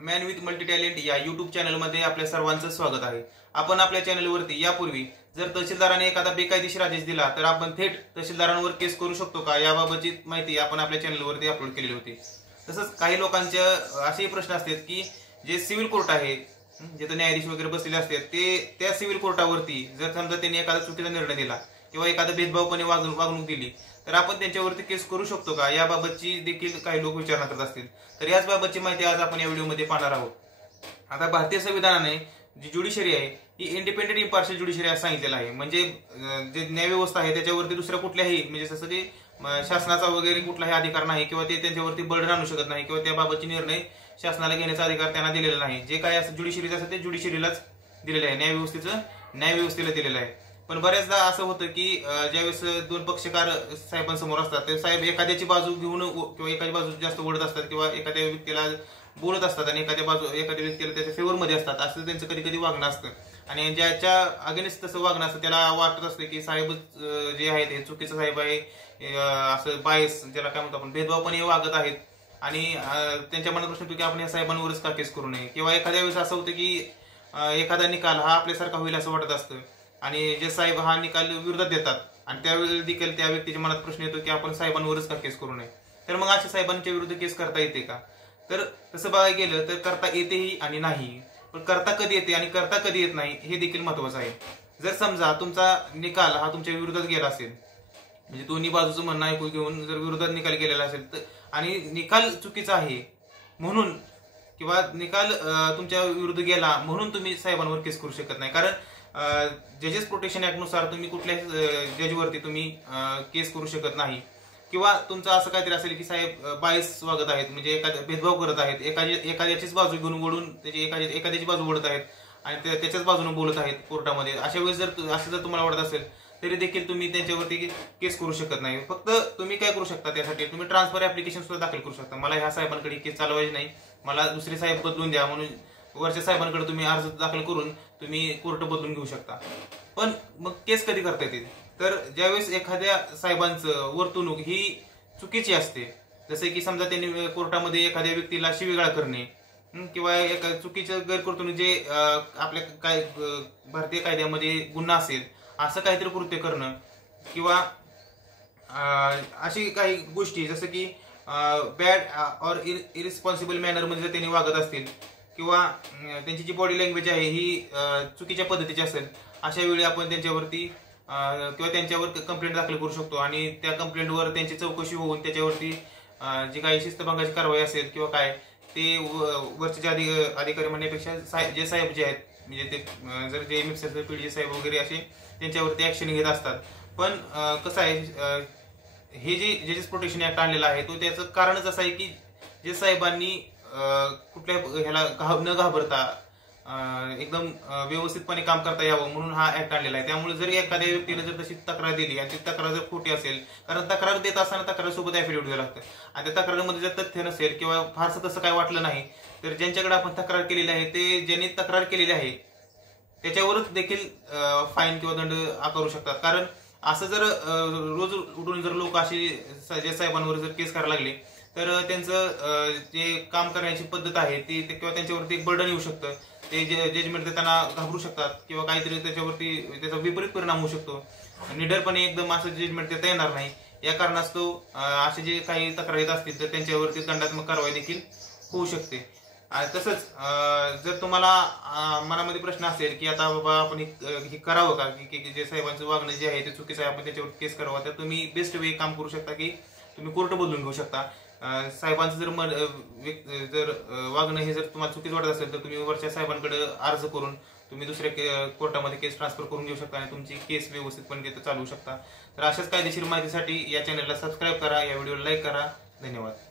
Man with multi talent या YouTube चॅनलमध्ये आपल्या सर्वांचं स्वागत आहे। आपण आपल्या चॅनलवरती यापूर्वी जर तहसीलदाराने एखादा बेकायदेशीर आदेश दिला तर आपण थेट तहसीलदारांवर केस करू शकतो का, याबाबतची माहिती आपण आपल्या चॅनलवरती अपलोड केलेली होती। तसंच काही लोकांचे असे प्रश्न असतात की जे सिव्हिल कोर्ट आहे, जिथे न्यायाधीश वगैरे बसलेले असतात, ते त्या सिव्हिल कोर्टावरती जर समजा त्यांनी एखादा चुकीचा निर्णय दिला किंवा एखादा भेदभावपणे वागणूक दिली तर आपण त्यांच्यावरती केस करू शकतो का, याबाबतची देखील काही लोक विचारणा करत असतील। तर याच बाबतची माहिती आज आपण या व्हिडिओमध्ये पाहणार आहोत। आता भारतीय संविधानाने जी ज्युडिशरी आहे ही इंडिपेंडेंट इम्पार्शियल ज्युडिशरी असं सांगितलेलं आहे। म्हणजे जे न्यायव्यवस्था आहे त्याच्यावरती दुसऱ्या कुठल्याही म्हणजे जसं की शासनाचा वगैरे कुठलाही अधिकार नाही किंवा ते त्यांच्यावरती बर्डन आणू शकत नाही किंवा त्याबाबतचे निर्णय शासनाला घेण्याचा अधिकार त्यांना दिलेला नाही। जे काय असं ज्युडिशरीचं असं ते ज्युडिशरीलाच दिलेलं आहे, न्यायव्यवस्थेला दिलेलं आहे। पण बऱ्याचदा असं होतं की ज्यावेळेस दोन पक्षकार साहेबांसमोर असतात ते साहेब एखाद्याची बाजू घेऊन किंवा एखादी बाजू जास्त ओढत असतात किंवा एखाद्या व्यक्तीला बोलत असतात आणि एखाद्या व्यक्तीला त्याच्या फेवरमध्ये असतात, असं त्यांचं कधी कधी वागणं असतं। आणि ज्याच्या अगेन्स्ट तसं वागणं असतं त्याला वाटत असतं की साहेब जे आहेत हे चुकीचं साहेब आहे, असं बायस ज्याला काय म्हणतो आपण भेदभावपणे वागत आहेत आणि त्यांच्या मनात प्रश्न येतो की आपण या साहेबांवरच का केस करू नये। किंवा एखाद्या वेळेस असं होतं की एखादा निकाल हा आपल्यासारखा होईल असं वाटत असतं आणि जे साहेब हा निकाल विरोधात देतात आणि त्यावेळी देखील त्या व्यक्तीच्या मनात प्रश्न येतो की आपण साहेबांवरच का केस करू नये। तर मग अशा साहेबांच्या विरुद्ध केस करता येते का, तर तसं बघायला गेलं तर करता येतेही आणि नाही। पण करता कधी येते आणि करता कधी येत नाही हे देखील महत्वाचं आहे। जर समजा तुमचा निकाल हा तुमच्या विरोधात गेला असेल, म्हणजे दोन्ही बाजूचं म्हणणं ऐकून घेऊन जर विरोधात निकाल गेलेला असेल तर आणि निकाल चुकीचा आहे म्हणून किंवा निकाल तुमच्या विरुद्ध गेला म्हणून तुम्ही साहेबांवर केस करू शकत नाही। कारण जजेस प्रोटेक्शन ऍक्ट नुसार तुम्ही कुठल्याही जजवरती तुम्ही केस करू शकत नाही। किंवा तुमचं असं काहीतरी असेल की साहेब बायस वागत आहेत, म्हणजे एखाद्या भेदभाव करत आहेत, एखाद्याचीच बाजू घेऊन ओढून त्याची एखाद्याची बाजू ओढत आहेत आणि त्याच्याच बाजूने बोलत आहेत कोर्टामध्ये, अशा वेळेस जर तुम्हाला वाटत असेल तरी देखील तुम्ही त्यांच्यावरती केस करू शकत नाही। फक्त तुम्ही काय करू शकता, त्यासाठी तुम्ही ट्रान्सफर ऍप्लिकेशन सुद्धा दाखल करू शकता। मला ह्या साहेबांकडे केस चालवायची नाही, मला दुसरे साहेब बदलून द्या म्हणून वरच्या साहेबांकडे तुम्ही अर्ज दाखल करून तुम्ही कोर्ट बदलून घेऊ शकता। पण मग केस कधी करता येते, तर ज्यावेळेस एखाद्या साहेबांचं वर्तणूक ही चुकीची असते, जसे की समजा त्यांनी कोर्टामध्ये एखाद्या व्यक्तीला शिवीगाळ करणे किंवा एक चुकीचं गैरवर्तणूक जे आपल्या काय भारतीय कायद्यामध्ये गुन्हा असेल असं काहीतरी कृत्य करणं किंवा अशी काही गोष्टी जसं की बॅड और इरिस्पॉन्सिबल मॅनर मध्ये जर त्यांनी वागत असतील किंवा त्यांची जी बॉडी लँग्वेज आहे ही चुकीच्या पद्धतीची असेल, अशा वेळी आपण त्यांच्यावरती किंवा त्यांच्यावर कंप्लेंट दाखल करू शकतो आणि त्या कंप्लेंटवर त्यांची चौकशी होऊन त्याच्यावरती जी काही शिस्तभंगाची कारवाई असेल किंवा काय ते वरचे अधिकारी म्हणण्यापेक्षा जे साहेब जे आहेत, म्हणजे ते जर जे एमएफसी पीडीजे साहेब वगैरे असे त्यांच्यावरती ऍक्शन घेत असतात। पण कसं आहे, हे जे जजेस प्रोटेक्शन ऍक्ट आणलेला आहे तो त्याचं कारणच असं आहे की जे साहेबांनी कुठल्या ह्याला न घाबरता एकदम व्यवस्थितपणे काम करता यावं म्हणून हा ऍक्ट आणलेला आहे। त्यामुळे जर एखाद्या व्यक्तीने जर तशी तक्रार दिली आणि ती तक्रार जर खोटी असेल, कारण तक्रार देत असताना तक्रारीसोबत ऍफिडेव्हिट द्यावं लागतं आणि त्या तक्रारीमध्ये जर तथ्य नसेल किंवा फारसं तसं काय वाटलं नाही तर ज्यांच्याकडे आपण तक्रार केलेली आहे ते ज्यांनी तक्रार केलेली आहे त्याच्यावरच देखील फाईन किंवा दंड आकारू शकतात। कारण असं जर रोज उठून जर लोक अशी जे साहेबांवर जर केस करायला लागले तर त्यांचं जे काम करण्याची पद्धत आहे ती किंवा त्यांच्यावरती एक बर्डन येऊ शकतं, ते जजमेंट देताना घाबरू शकतात किंवा काहीतरी त्याच्यावरती त्याचा विपरीत परिणाम होऊ शकतो, निडरपणे एकदम असं जजमेंट देता येणार नाही। या कारणास्तव असे जे काही तक्रार येत असतील तर त्यांच्यावरती दंडात्मक कारवाई देखील होऊ शकते। तसंच जर तुम्हाला मनामध्ये प्रश्न असेल की आता बाबा आपण हे करावं का, की जे साहेबांचं वागणं जे आहे ते चुकीचं आहे आपण त्याच्यावर केस करावं, तर तुम्ही बेस्ट वे काम करू शकता की तुम्ही कोर्ट बदलून घेऊ शकता। साहेबांचं जर वागणं हे जर तुम्हाला चुकीचं वाटत असेल तर तुम्ही वरच्या साहेबांकडे अर्ज करून तुम्ही दुसऱ्या कोर्टामध्ये केस ट्रान्सफर करून घेऊ शकता आणि तुमची केस व्यवस्थितपणे तिथं चालवू शकता। तर अशाच कायदेशीर माहितीसाठी या चॅनलला सबस्क्राईब करा, या व्हिडिओला लाईक करा। धन्यवाद।